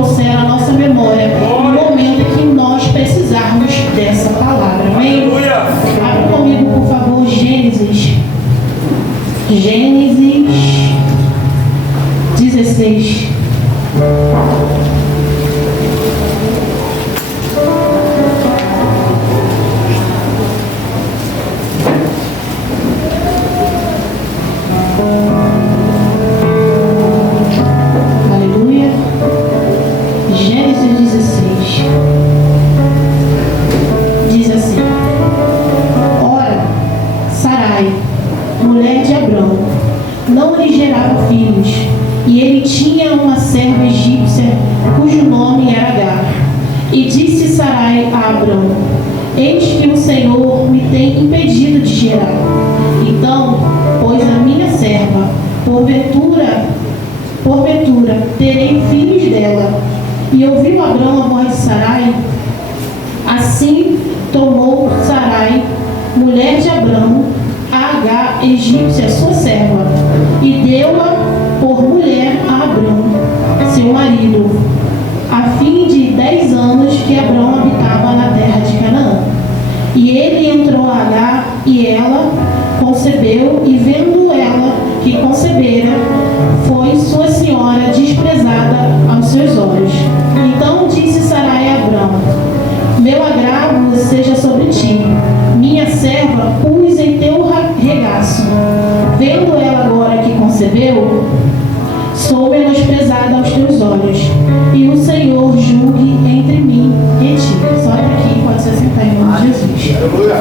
trouxer à nossa memória no momento em que nós precisarmos dessa palavra. Amém? Abra comigo, por favor, Gênesis 16. Aleluia. Gênesis 16 diz assim: Ora, Sarai, mulher de Abrão, não lhe gerava filhos, e ele tinha uma serva egípcia, cujo nome era Agar. E disse Sarai a Abrão: Eis que o Senhor me tem impedido de gerar. Então, pois a minha serva, porventura, terei filhos dela. E ouviu Abrão a voz de Sarai. Assim tomou Sarai, mulher de Abrão, a Agar, egípcia, sua serva, e deu-a por mulher a Abrão, seu marido, a fim de 10 anos que Abrão habitava na terra de Canaã. E ele entrou a Agar, e ela concebeu, e vendo ela que concebera, foi sua senhora desprezada aos seus olhos. Então disse Sarai a Abrão: Meu agravo seja sobre ti, minha serva pus em teu regaço. Vendo ela agora que concebeu, sou menosprezada aos teus olhos, e o Senhor julgue entre mim e ti. Só aqui, pode se sentar em nome de Jesus.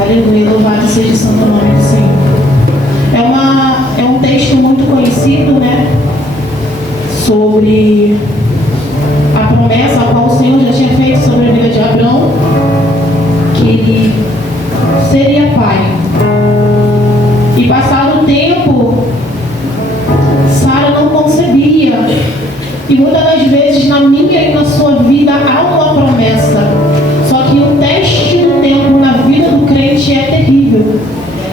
Aleluia, louvado seja o santo nome do Senhor. É um texto muito conhecido, né? Sobre a promessa a qual o Senhor já tinha feito sobre a vida de Abrão, que ele seria pai. E passado o tempo, Sara não concebia. E muitas das vezes na minha e na sua vida há uma promessa. Só que o teste do tempo na vida do crente é terrível.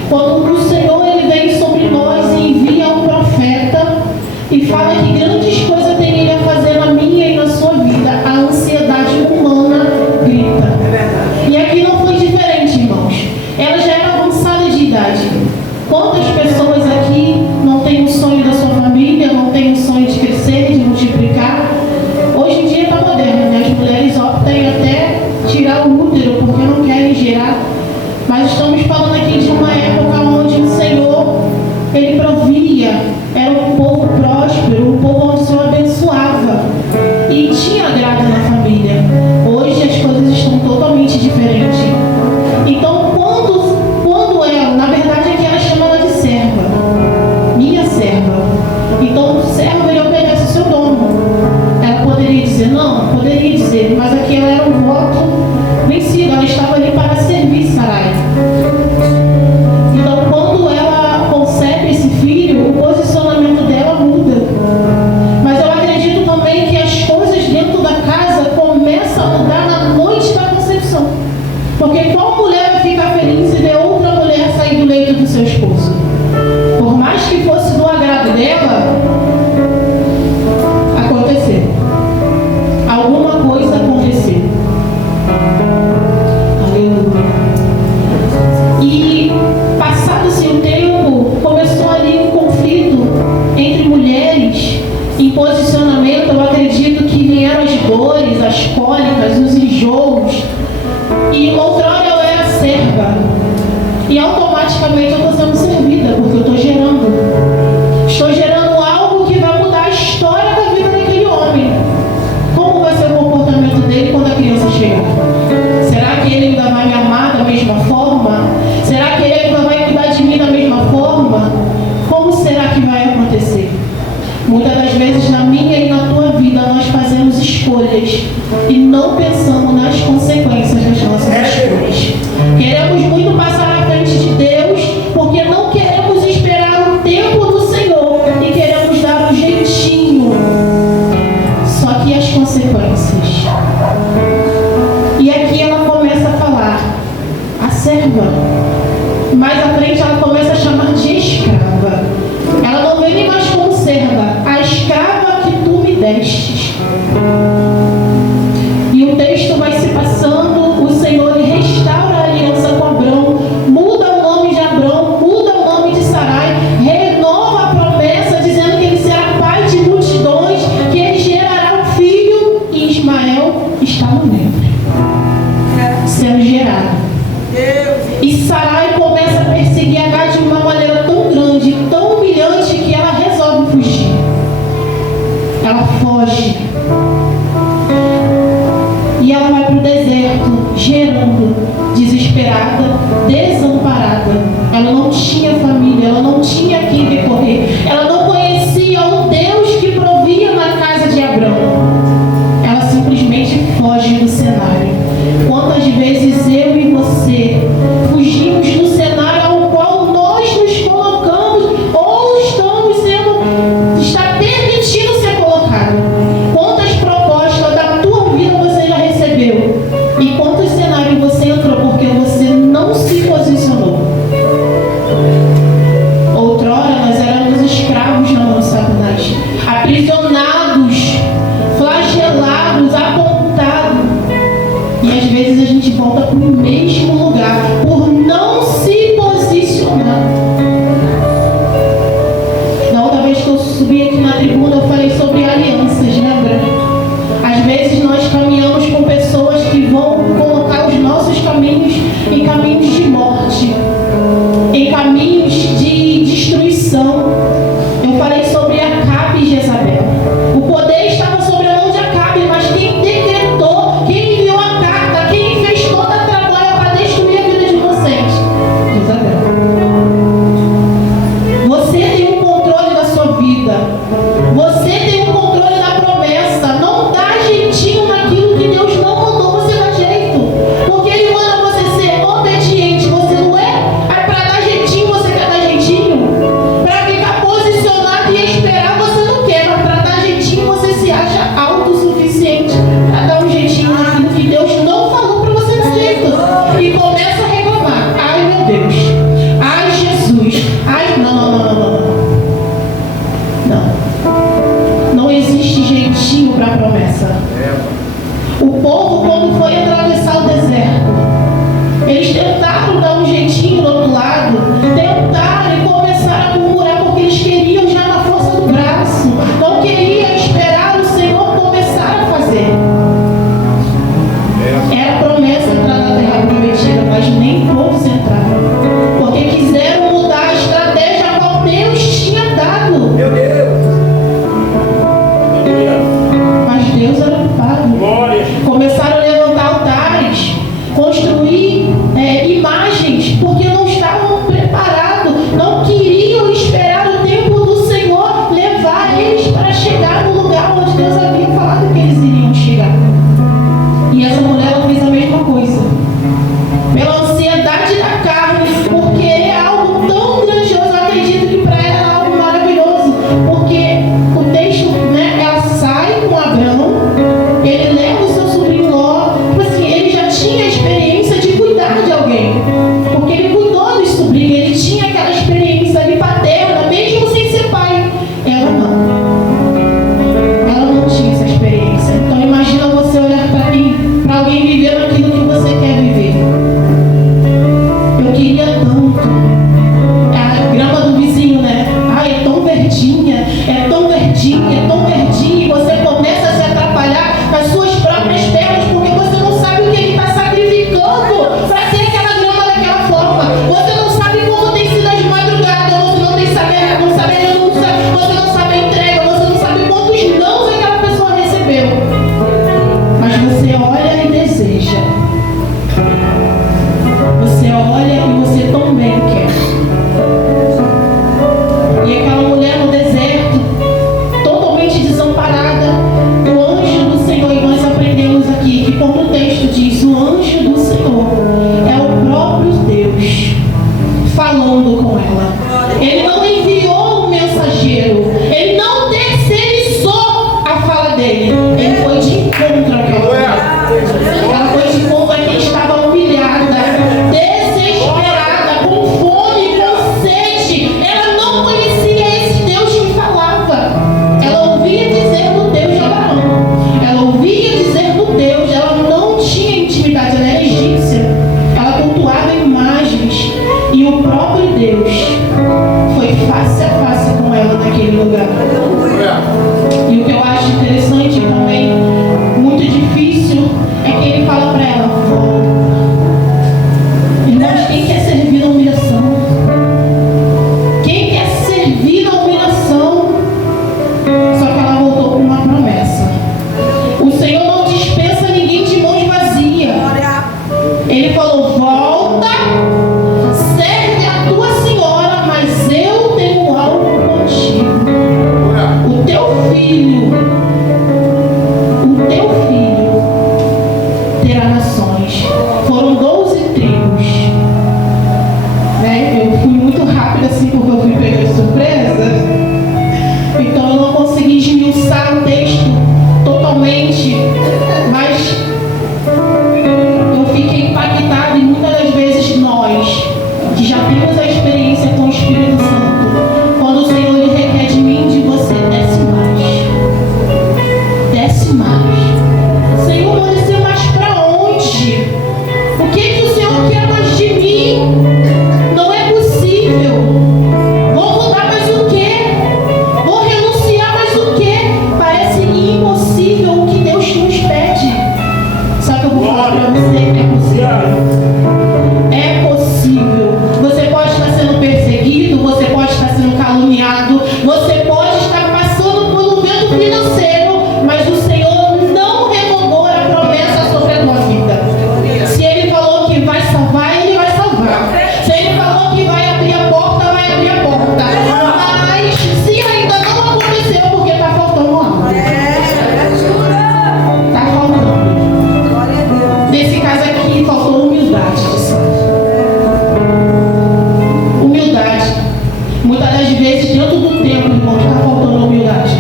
Quando o Senhor ele vem sobre nós e envia um profeta e fala que grandes coisas tem ele a fazer na minha e na sua vida, a ansiedade humana grita. E aqui não foi diferente, irmãos. Ela já era avançada de idade. Quantas pessoas aqui não têm o sonho da sua família, não têm o sonho de crescer, de multiplicar? Hoje em dia está moderno, né? As mulheres optam em até tirar o útero porque não querem gerar. Mas estamos falando aqui de uma época onde o Senhor, ele provia, era um povo próspero, um povo onde o Senhor abençoava e tinha agrado na família. Hoje as coisas estão totalmente diferentes. Então, quando ela, na verdade aqui ela chama ela de serva, minha serva. Então, o servo ele obedece o seu dono. Ela poderia dizer não? Poderia dizer, mas aqui ela era um voto vencido, ela estava ali para servir Sarai. Então, quando ela concebe esse filho, o posicionamento dela muda. Mas eu acredito também que as coisas dentro da casa começam a mudar na noite da concepção. Porque qual mulher vai ficar feliz e ver outra mulher sair do leito do seu esposo? Por mais que fosse do agrado dela, aconteceu. Alguma coisa aconteceu. Aleluia. E passado-se o tempo, começou ali um conflito entre mulheres em posicionamento. Eu acredito que vieram as dores, as cólicas, os enjoos. E outrora eu era serva. E automaticamente eu estou sendo servida, porque eu estou gerando. Estou gerando algo que vai mudar a história da vida daquele homem. Como vai ser o comportamento dele quando a criança chegar? Será que ele ainda vai me amar da mesma forma? Será que ele ainda vai cuidar de mim da mesma forma? Como será que vai acontecer? Muitas das vezes na minha e na tua vida nós fazemos escolhas e não pensamos nas consequências das nossas escolhas. Queremos muito passar à frente de Deus porque não queremos esperar o tempo do Senhor e queremos dar um jeitinho. Só que as consequências. E aqui ela começa a falar, a serva. Mais à frente ela começa a chamar de escrava. Ela não vem nem mais como serva. destes. E o texto vai se passando, o Senhor restaura a aliança com Abrão, muda o nome de Abrão, muda o nome de Sarai, renova a promessa, dizendo que ele será pai de multidões, que ele gerará um filho, e Ismael está no ventre, sendo gerado. E Sarai começa a perseguir Agar de uma maneira tão grande, tão humilhante, que ela resolve fugir. Ela foge. E ela vai para o deserto, gerando, desesperada, desamparada. Ela não tinha família, ela não tinha a quem recorrer. Ela não conhecia o Deus que provia na casa de Abrão. Ela simplesmente foge do cenário. Quantas vezes eu e você fugimos do cenário ao qual nós nos colocamos ou está permitindo ser colocado? Quantas propostas da tua vida você já recebeu? E quantos cenários você entrou porque você não se posicionou? Outrora nós éramos escravos na mão de Satanás, aprisionados, flagelados, apontados. E às vezes a gente volta para o mesmo lugar por não se posicionar. Na outra vez que eu subi aqui na tribuna, eu falei sobre alianças, lembra? Às vezes nós caminhamos com pessoas que vão colocar os nossos caminhos em caminhos de morte, em caminhos de destruição. Eu falei sobre Acabe e Jezabel. O poder estava sobre a mão de Acabe, mas quem decretou, quem enviou a carta, quem fez toda a trabalho para destruir a vida de vocês? Jezabel. Você tem o controle da sua vida. Você tem o controle da promessa. Não dá jeitinho naquilo que Deus não mandou você dar jeito. Porque Ele manda você ser obediente. Você não é? Aí para dar jeitinho, você quer dar jeitinho? Para ficar posicionado e esperar, você não quer. Mas para dar jeitinho, você se acha autossuficiente para dar um jeitinho naquilo que Deus não falou para você dar jeito. E começa a reclamar. Ai, meu Deus. Ai, Jesus. Ai, não. Não existe jeitinho para a promessa. O povo, quando foi atravessar o deserto, eles tentaram dar um jeitinho do outro lado, tentaram e começaram a murmurar porque eles queriam já na força do braço, não queriam esperar o Senhor começar a fazer. Era promessa entrar na terra prometida, mas nem todos entraram, porque quiseram mudar a estratégia a qual Deus tinha dado. Meu Deus! Mas Deus era ocupado. Começaram a levantar altares, construir imagens, porque não estavam preparados, não queriam esperar o tempo do Senhor levar eles para chegar no lugar onde Deus havia falado que eles iriam chegar. E essa mulher, ela fez a mesma coisa. Pela ansiedade da carne, porque é algo tão grandioso, eu acredito que para ela é algo maravilhoso, porque o texto, ela sai com Abrão, ele leva o seu sobrinho Ló, tipo assim, ele já tinha a experiência de cuidar de alguém, porque ele cuidou dos sobrinhos, ele tinha aquela experiência ali paterna, mesmo sem ser pai. Ela não tinha essa experiência. Então imagina você olhar para alguém vivendo aquilo que você quer viver. Eu queria tanto. A grama do vizinho, né? Ai, é tão verdinha, é tão verdinha, é tão verdinha, e você começa a se atrapalhar nas suas próprias pernas, porque você não sabe o que ele está sacrificando para ter aquela grama daquela forma. Você não sabe como tem sido as madrugadas, você não sabe a renúncia, você não sabe a entrega, você não sabe quantos nãos aquela pessoa recebeu. Mas você olha e deseja. Você olha e você também quer. E aquela mulher no deserto, totalmente desamparada, o anjo do Senhor, e nós aprendemos aqui que, como o texto diz, o anjo do Senhor é o próprio Deus falando com ela. Ele não enviou um mensageiro, ele não terceirizou a fala dele, ele foi de encontro àquela mulher. Ela foi de encontro a quem estava humilhada, desesperada, com fome, com sede. Ela não conhecia esse Deus que falava. Ela ouvia dizer do Deus totalmente, mas eu fiquei impactada, e muitas das vezes nós, que já temos a experiência com o Espírito Santo, quando o Senhor ele requer de mim, de você, desce mais. Desce mais. Senhor, vou descer mais para onde? O que o Senhor quer mais de mim? Não é possível. Vou mudar mais o quê? Vou renunciar mais o quê? Parece impossível o que Deus nos pede. Só que eu vou falar para você que é possível. É possível. Você pode estar sendo perseguido, você pode estar sendo caluniado, você pode estar passando por um vento financeiro, mas o Senhor não revogou a promessa sobre a tua vida. Se Ele falou que vai salvar, Ele vai salvar. Se Ele falou que vai abrir a porta, vai abrir a porta. Mas se ainda não aconteceu, porque está faltando algo. Está faltando. Nesse caso aqui, faltou humildade. Humildade. Muitas das vezes, dentro do tempo, irmão, está faltando humildade.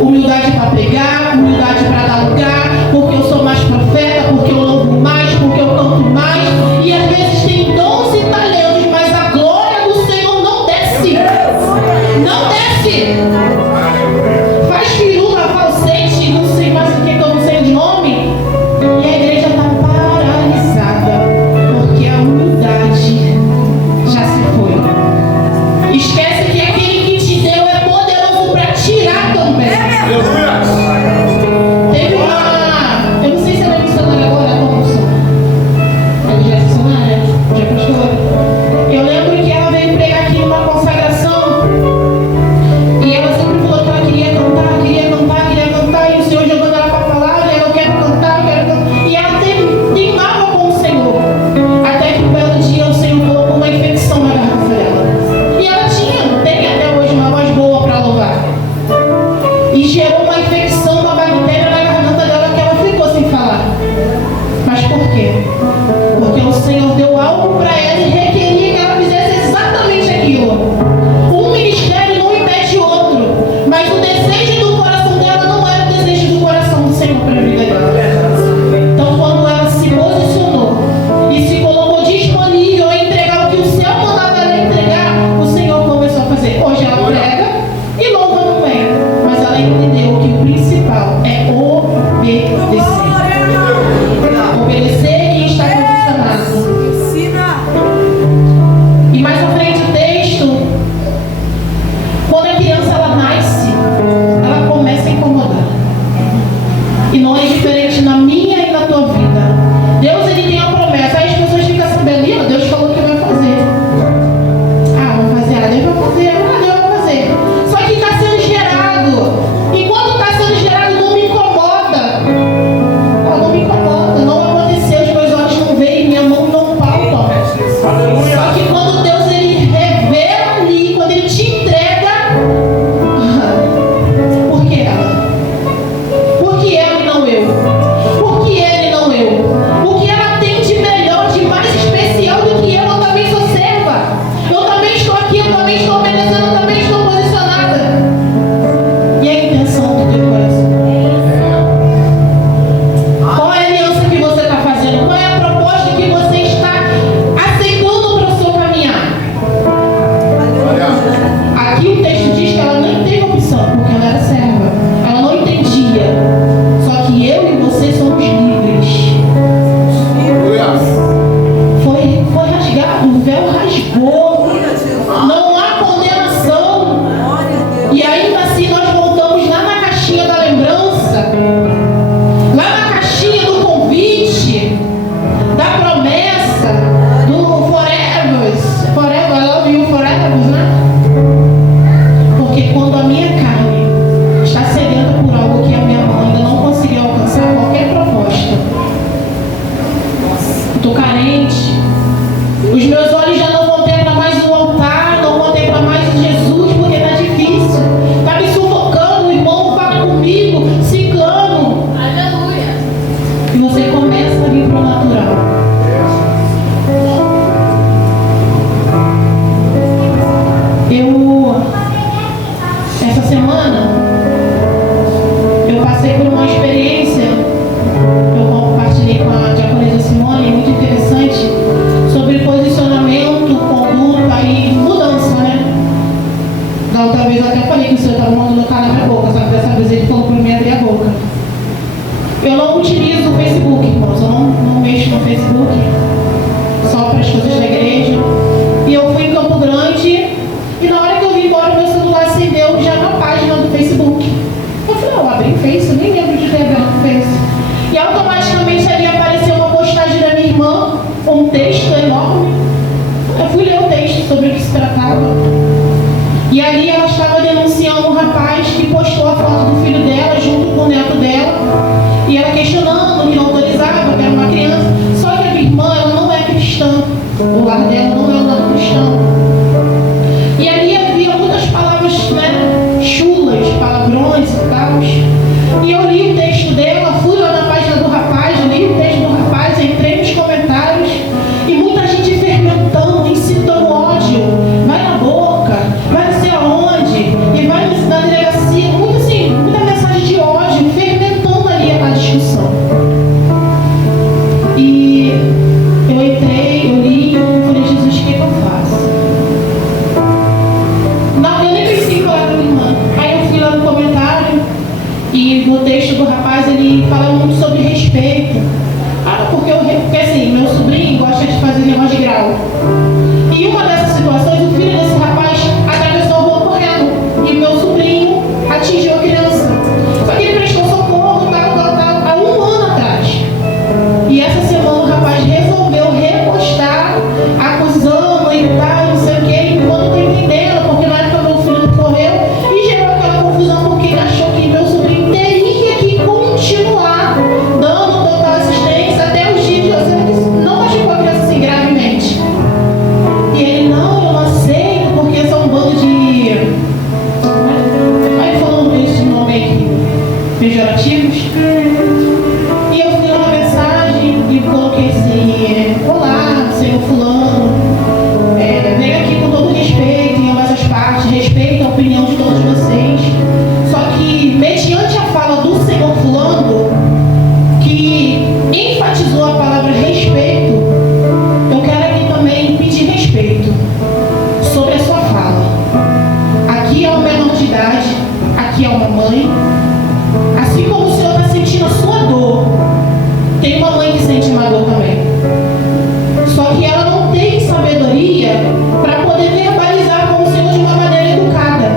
Humildade para pregar, humildade para dar lugar, porque eu sou mais profeta, porque eu louvo mais, porque eu canto mais. E às vezes tem dons e talentos, mas a glória do Senhor não desce. Não desce. Faz firula, falsete, não sei mais o que eu não sei de nome. E a igreja está paralisada, porque a humildade já se foi. Esquece que aquele que te deu é poderoso para tirar também. Teve uma... Eu não sei se ela é missionária agora, Thompson. Ela já é missionária? Já é pastora? Eu lembro que ela veio pregar aqui numa consagração. E ela sempre falou que ela queria cantar, e o Senhor jogando ela para falar, e ela, eu quero cantar. E ela teimava com o Senhor. Até que um belo dia o Senhor colocou uma infecção na garganta dela. E ela tem até hoje uma voz boa para louvar. E gerou uma infecção, uma bactéria na garganta dela que ela ficou sem falar. Mas por quê? Porque o Senhor deu algo para ela e requeria que ela fizesse exatamente aquilo. Um ministério não impede o outro, mas o desejo do coração dela não era o desejo do coração do Senhor para a vida dela. Então, quando ela se posicionou e se colocou disponível a entregar o que o céu mandava ela entregar, o Senhor começou a fazer. Hoje ela prega e louva também, mas ela entendeu que o principal é obedecer. Obedecer quem está posicionado. E mais à frente o texto, quando a criança ela nasce, ela começa a incomodar. E não é diferente na minha e na tua vida. Deus ele tem a promessa, aí as pessoas ficam sabendo, Deus falou que vai fazer. Vai fazer, Deus vai fazer, Deus vai fazer. Só que está sendo gerado. E quando está sendo gerado, não me incomoda. Não me incomoda, não aconteceu, os meus olhos não veem, minha mão não palpa. Só que quando Deus ele revela ali, quando ele te entrega, por que ela? Por que ela e não eu? Por que ele e não eu? O que ela tem de melhor, de mais especial do que eu também sou serva. Eu também estou aqui, eu também estou obedecendo, eu também estou posicionada. E a intenção do teu coração? Qual é a aliança que você está fazendo? Qual é a proposta que você está aceitando para o seu caminhar? Aqui o texto diz que ela nem teve opção, porque ela era serva. Ela não entendia. Só que eu e você somos livres. Foi rasgado, o véu rasgou. Não há condenação. E ainda assim nós voltamos lá na caixinha da lembrança, lá na caixinha do convite, da promessa, do forever, I love you forever, né? Porque quando a minha carne está sedenta por algo que a minha mão ainda não conseguiu alcançar, qualquer proposta, estou carente, os meus olhos já não contemplam mais o altar, não contemplam mais Jesus, porque está difícil, está me sufocando, o irmão fala comigo, ciclano. Aleluia. E você começa a vir para o natural. Essa semana eu passei passei por uma experiência, eu compartilhei com a diaconisa Simone, muito interessante, sobre posicionamento, conduta e mudança, né? Da outra vez eu até falei que o Senhor estava mandando eu calar minha boca, só que dessa vez ele falou para mim abrir a boca. Eu não utilizo o Facebook, irmãos, eu não mexo no Facebook, só para as coisas da igreja. E eu fui em Campo Grande, e na hora que eu vim embora, meu celular acendeu já na página do Facebook. Eu falei, eu abri o Face, eu nem lembro de ter aberto o Face. E automaticamente ali apareceu uma postagem da minha irmã, um texto enorme. Eu fui ler o texto sobre o que se tratava. E ali ela estava denunciando um rapaz que postou a foto do filho dela junto com o neto dela. E ela questionando que não autorizava, que era uma criança. Só que a minha irmã, ela não é cristã. O lar dela não é um lar cristão. E ali havia muitas palavras, né, chulas, palavrões e tal. E eu li o texto dela, fui lá na página do rapaz, li o texto do rapaz, entrei nos comentários. E muita gente fermentando, incitando ódio. Vai na boca, vai não sei aonde, e vai na delegacia. Muita mensagem de ódio, fermentando ali a discussão. E eu entrei, eu li, eu falei, Jesus, o que eu faço? Não, eu nem pensei em falar pra minha irmã. Aí eu fui lá no comentário, e no texto do rapaz ele fala muito sobre respeito. Porque assim, meu sobrinho gosta de fazer negócio de grau. E uma dessas situações, o filho desse rapaz atravessou a rua correndo. E o meu sobrinho atingiu a criança. Só que ele prestou socorro, tal, há 1 ano atrás. E essa semana o rapaz resolveu repostar, acusando e tal, não sei o que, enquanto eu tô entendendo, porque na época meu filho correu e gerou aquela confusão porque ele achou que meu sobrinho teria que continuar dando total assistência até os dias de você não machucou a criança assim gravemente. E ele, não, eu não aceito, porque são um bando de. Vai falando isso de nome aí, pejorativos. E eu fui uma mensagem e coloquei assim: olá, senhor fulano, venho aqui com todo respeito em ambas as partes, respeito a opinião de todos vocês. Só que, mediante a fala do senhor fulano, que enfatizou a palavra respeito, eu quero aqui também pedir respeito sobre a sua fala. Aqui é um menor de idade, aqui é uma mãe. Assim como o senhor está sentindo a sua dor, tem uma mãe que sente uma dor também. Só que ela não tem sabedoria para poder verbalizar com o senhor de uma maneira educada,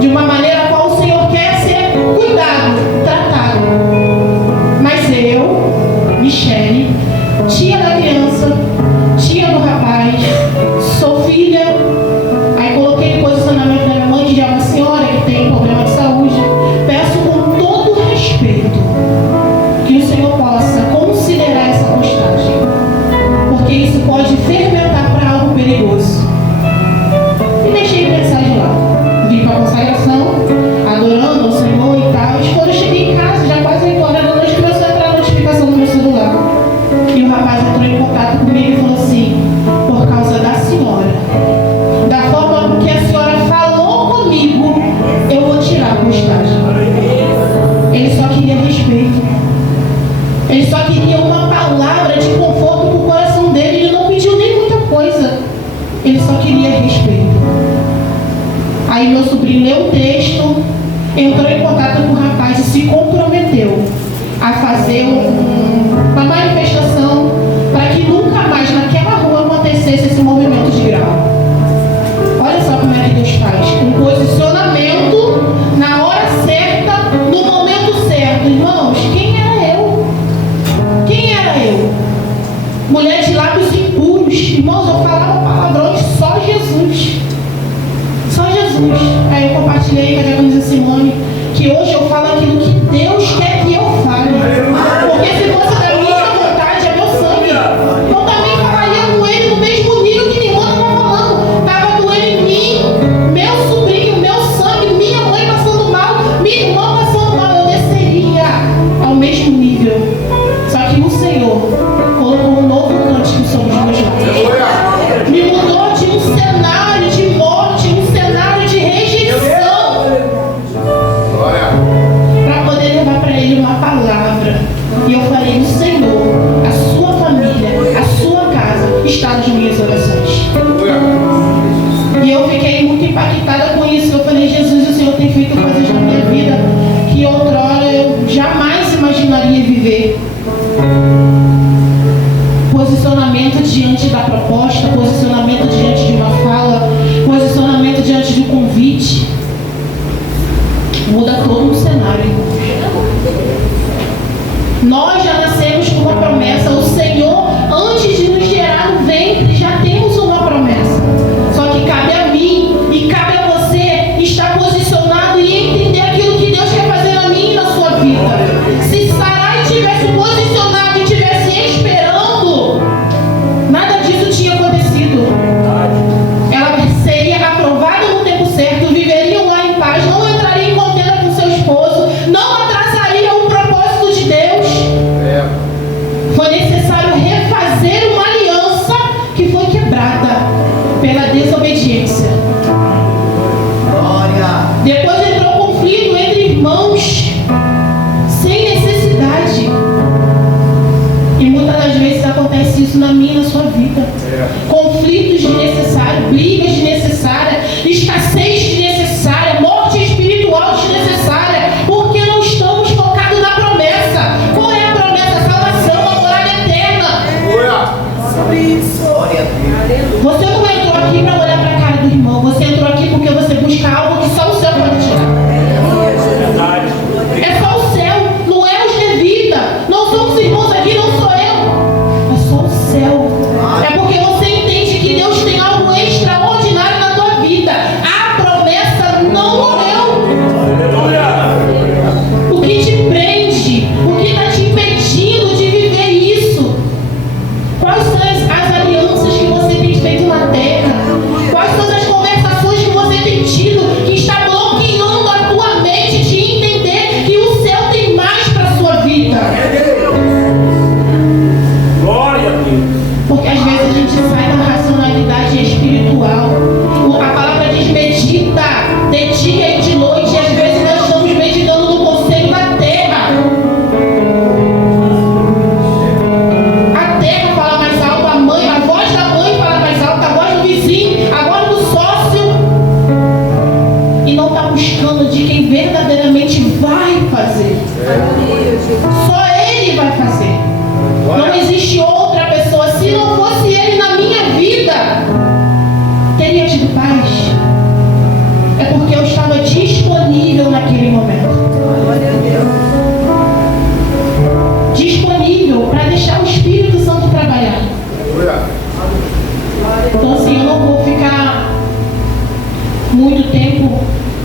de uma maneira a qual o senhor quer ser cuidado, tratado. Mas eu, Michele, tia da criança, tia do rapaz, sou filha. Aí coloquei o posicionamento da minha mãe, que já é uma senhora que tem problema de saúde. Peço com todo respeito que o senhor possa considerar essa postagem, porque isso pode fermentar para algo perigoso. E deixei a mensagem lá. Vim para a consagração, adorando ao Senhor e tal. E quando eu cheguei em casa, já quase 8 horas da noite, começou a entrar a notificação no meu celular. E o rapaz entrou em contato comigo e falou assim: por causa da senhora, da forma que a senhora falou comigo, eu vou tirar a postagem. Ele só queria respeito. Ele só queria uma palavra de conforto para o coração dele. Ele não pediu nem muita coisa. Ele só queria respeito. Aí meu sobrinho leu o texto, entrou em contato com o rapaz e se comprometeu a fazer uma manifestação para que nunca mais naquela rua acontecesse esse movimento de grau. Olha só como é que Deus faz. Um posicionamento na hora certa, no momento certo. Irmãos, quem era eu? Quem era eu? Mulher de lábios impuros. Irmãos, eu falava palavrões, só Jesus. Só Jesus. Aí eu compartilhei com a diaconisa Simone que hoje eu falo aquilo que Deus quer que eu fale. Porque se fosse da minha vontade, é meu sangue. Eu também falaria com ele no mesmo nível que minha irmã estava falando. Estava doendo em mim, meu sobrinho, meu sangue, minha mãe passando mal, minha irmã passando mal. Eu desceria ao mesmo nível. Só que o Senhor colocou um novo cântico sobre os meus lábios. Me mudou de um cenário de morte, um cenário de rejeição.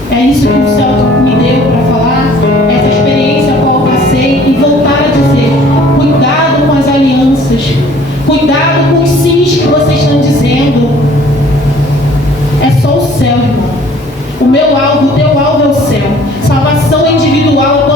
É isso que o céu me deu para falar, essa experiência a qual eu passei, e voltar a dizer: cuidado com as alianças, cuidado com os sims que vocês estão dizendo. É só o céu, irmão. O meu alvo, o teu alvo é o céu. Salvação individual